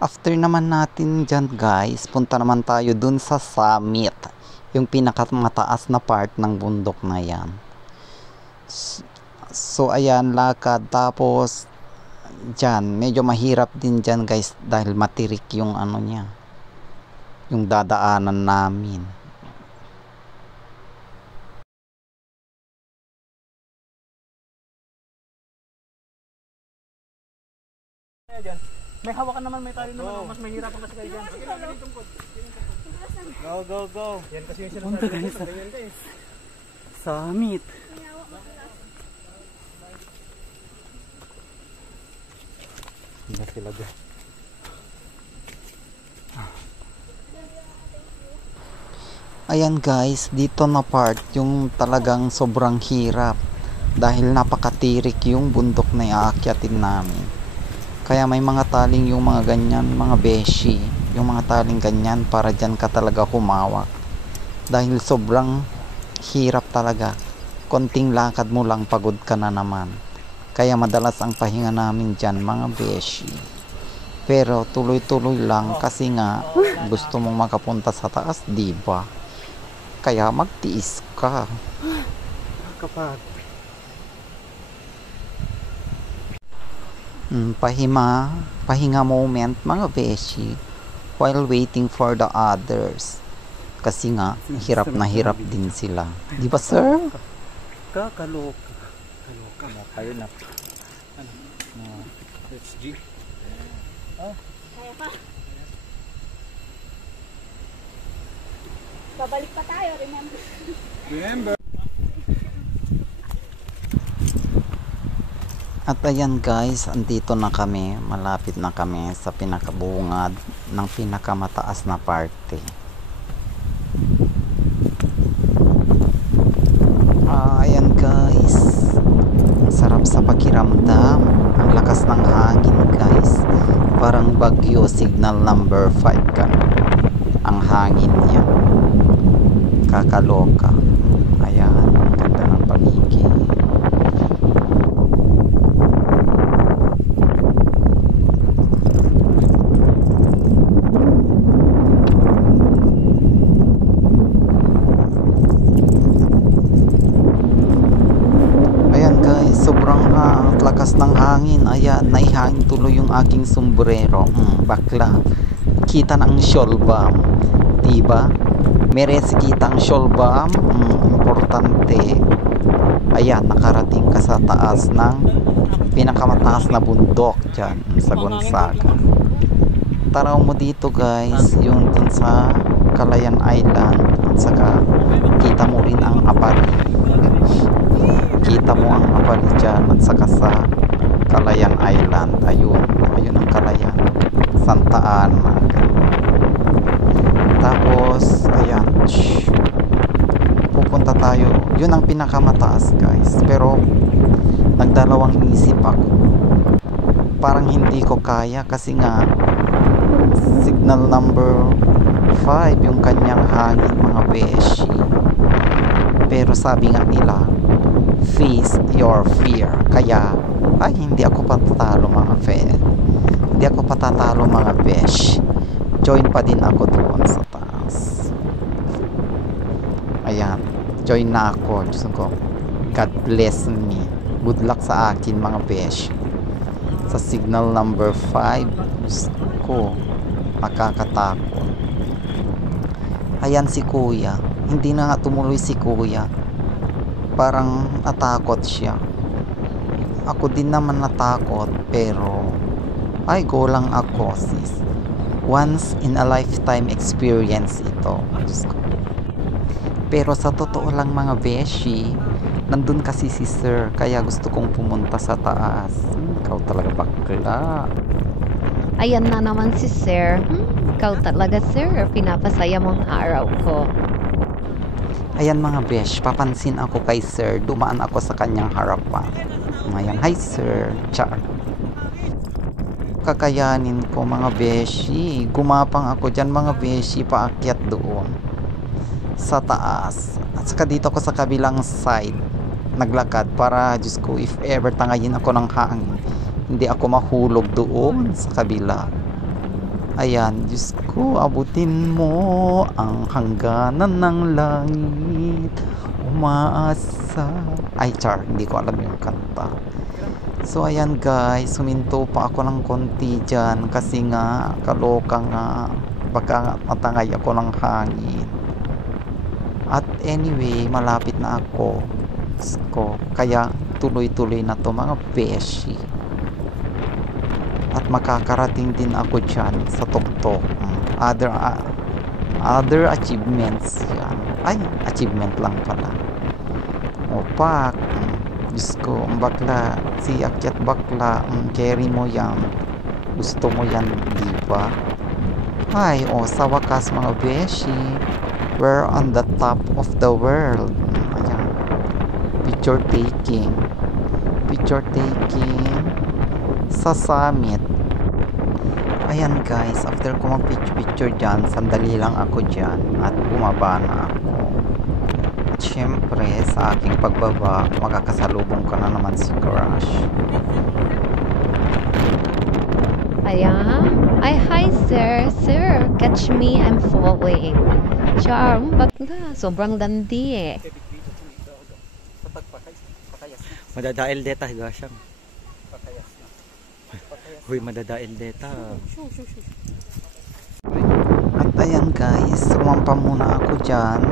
After naman natin dyan guys, punta naman tayo dun sa summit. Yung pinakamataas na part ng bundok na yan. So ayan, lakad. Tapos dyan, medyo mahirap din dyan guys dahil matirik yung ano niya, yung dadaanan namin. May hawakan naman, may tali naman. Mas mahirapan kasi kayo dyan. Go, go, go. Yan kasi yung sinasabi guys. Guys. Summit. Hindi sila dyan. Ayan guys, dito na part yung talagang sobrang hirap dahil napakatirik yung bundok na iaakyatin namin. Kaya may mga taling yung mga ganyan, mga beshi, yung mga taling ganyan para dyan ka talaga humawak. Dahil sobrang hirap talaga. Konting lakad mo lang pagod ka na naman. Kaya madalas ang pahinga namin dyan mga beshi. Pero tuloy-tuloy lang kasi nga gusto mong makapunta sa taas, diba? Kaya magtiis ka. Kapag pahinga moment mga beshi while waiting for the others. Kasi nga, hirap na hirap din sila. Di ba, sir? kakaloka. Kaloka mo. Kayo na. Ano? Let's G. Oh. Kaya pa. Babalik pa tayo, remember? Remember. At ayan guys, andito na kami. Malapit na kami sa pinakabungad ng pinakamataas na parte. Ayan guys. Ang sarap sa pakiramdam. Ang lakas ng hangin guys. Parang bagyo signal number 5 ka. Ang hangin niya. Kakaloka. Ayan, ganda ng paligid. Lakas ng hangin, ayan, naihangin tuloy yung aking sombrero. Bakla, kita ng shawl bomb, diba? Meresi kita ang shawl bomb, importante. Ayan, nakarating ka sa taas ng pinakamataas na bundok dyan sa Gonzaga. Taraw mo dito guys, yung dun sa Calayan Island, at saka kita mo rin ang Apari. Kita mo ang Apari dyan at saka sa Calayan Island. Ayun ang Calayan, Santa Ana. Tapos ayan, pupunta tayo, yun ang pinakamataas guys, pero nagdalawang isip ako, parang hindi ko kaya kasi nga signal number 5 yung kanyang hangin mga beshi. Pero sabi nga nila, face your fear. Kaya ay hindi ako patatalo mga hindi ako patatalo mga besh. Join pa din ako doon sa taas. Ayan, join na ako. Diyos ko, God bless me. Good luck sa akin mga besh. Sa signal number 5, Diyos ko, nakakatakot. Ayan si kuya, hindi na nga tumuloy si kuya, parang natakot siya. Ako din naman natakot, pero ay go lang ako sis. Once in a lifetime experience ito. Pero sa totoo lang mga beshi, nandun kasi si sir, kaya gusto kong pumunta sa taas. Ikaw talaga bakla. Ayan na naman si sir. Ikaw talaga sir, pinapasaya mong araw ko. Ayan mga besh, papansin ako kay sir, dumaan ako sa kanyang harapan. Ayan, hi sir, char. Kakayanin ko mga beshi, gumapang ako dyan mga beshi, paakyat doon sa taas. At saka dito ako sa kabilang side, naglakad para, Diyos ko, if ever tangayin ako ng hangin, hindi ako mahulog doon sa kabila. Ayan, Diyos ko, abutin mo ang hangganan ng langit. Umaasa. Ay, char, hindi ko alam yung kanta. So, ayan guys, suminto pa ako ng konti dyan kasi nga, kaloka nga, baka matangay ako ng hangin. At anyway, malapit na ako. Diyos ko, kaya tuloy-tuloy na to mga beshi. At makakarating din ako dyan sa tuktok. Other achievements yan. Ay, achievement lang pala. Opak. Diyos ko, ang bakla. Si akyat bakla. Carry mo yan. Gusto mo yan, di ba? Ay, sa wakas mga beshi. We're on the top of the world. Ayan. Picture taking. Picture taking sa summit. Ayan guys, after ko mag-picture dyan, sandali lang ako dyan at bumaba na ako. At syempre, sa aking pagbaba, makakasalubong ko na naman si Crush. Ayan. Ay, hi sir. Sir, catch me, I'm falling. Charm, bakla. Sobrang dandi eh. Madadail deta, gasyang. Huy, madadail deta. At ayan guys, rumampa muna ako dyan.